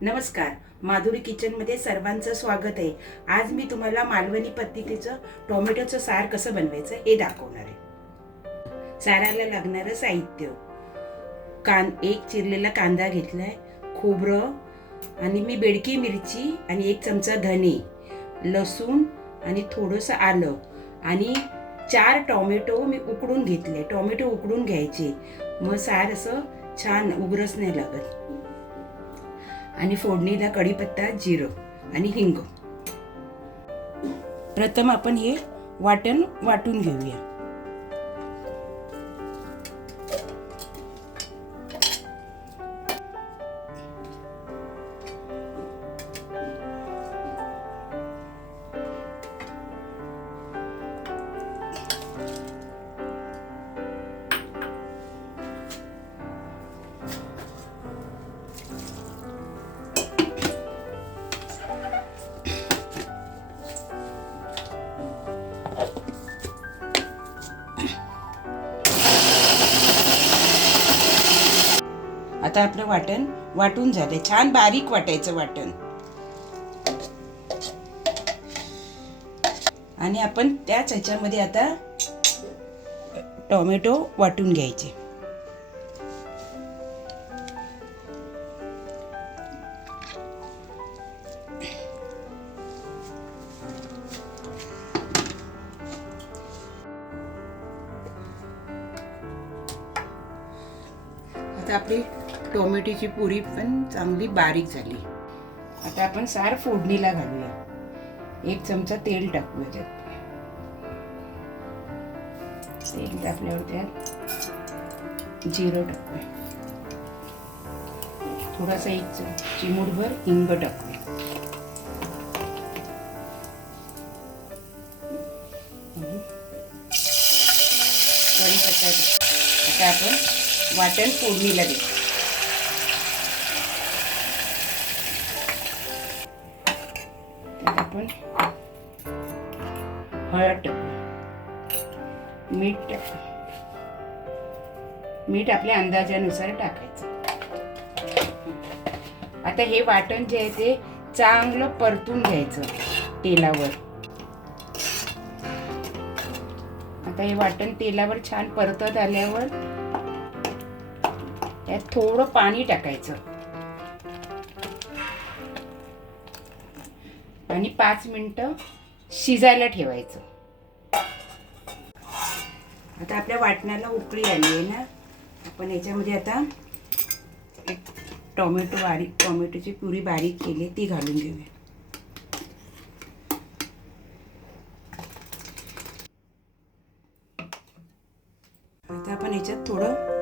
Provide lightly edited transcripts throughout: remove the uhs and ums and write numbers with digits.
नमस्कार, माधुरी किचनमध्ये सर्वांचं स्वागत आहे. आज मी तुम्हाला मालवणी पद्धतीचं टोमॅटोचं सार कसं बनवायचं हे दाखवणार आहे. साराला लागणारं साहित्य: एक चिरलेला कांदा घेतलाय, खोबरं आणि मी बेडकी मिरची आणि 1 चमचा धने, लसूण आणि थोडंसं आलं आणि 4 टोमॅटो मी उकडून घेतले. टोमॅटो उकडून घ्यायचे, मग सार असं छान उग्रच नाही लागत. आणि फोडणीला कढीपत्ता, जिरं आणि हिंग. प्रथम आपण हे वाटण वाटून घेऊया. आता आपलं वाटण वाटून झाले. छान बारीक वाटायचं वाटण. आणि आपण त्याच ह्याच्यामध्ये आता टोमॅटो वाटून घ्यायचे. आता आपली टोमॅटोची पुरी पण चांगली बारीक झाली. आता आपण सार फोडणीला घालूया. 1 चमचा तेल टाकूया त्यात. तेल टाकल्यावर त्यात जिरं टाकूया. थोडासा 1 चिमूटभर हिंग टाकूया. कढीपत्ता टाकूया. आता आपण वाटण फोडणीला देऊ. त्यात आपण हळद टाकू, मीठ टाकू. मीठ आपल्या अंदाजानुसार टाकायचं. आता हे वाटण जे आहे ते चांगलं परतून घ्यायचं तेलावर. आता हे वाटण तेलावर छान परतत आल्यावर त्यात थोडं पाणी टाकायचं आणि 5 मिनिटं शिजायला ठेवायचं. आता आपल्या वाटणाला उकळी आली आहे ना, आपण याच्यामध्ये आता टोमॅटोची पुरी बारीक केली ती घालून घेऊया. आता आपण याच्यात थोडं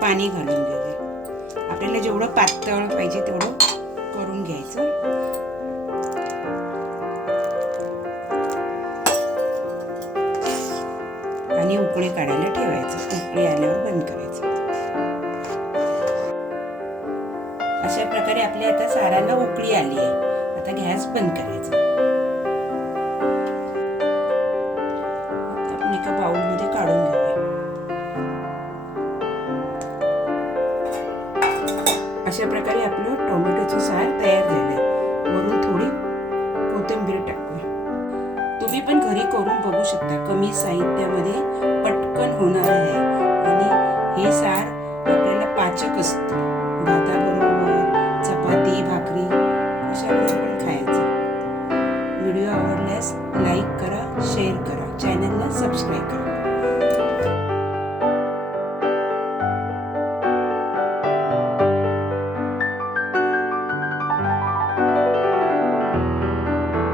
पाणी घालून घेऊया. आपल्याला जेवढं पातळ पाहिजे तेवढं करून घ्यायचं. आणि उकळी काढायला ठेवायचं. उकळी आल्यावर बंद करायचं. अशा प्रकारे आपल्या आता साराला उकळी आली आहे. आता गॅस बंद करायचा. आपण एका बाउलमध्ये काढून घेऊया. अशा प्रकारे आपलं टोमॅटोचं सार तयार झालंय. वरून थोडी कोथिंबीर टाकूया. तुम्ही पण घरी करून बघू शकता. कमी साहित्यामध्ये पटकन होणार आहे. आणि हे सार आपल्याला पाचक असतं. भाताबरोबर, चपाती, भाकरी कशाबरोबर पण खायचं. व्हिडिओ आवडल्यास लाईक करा, शेअर करा, चॅनलला सबस्क्राईब करा.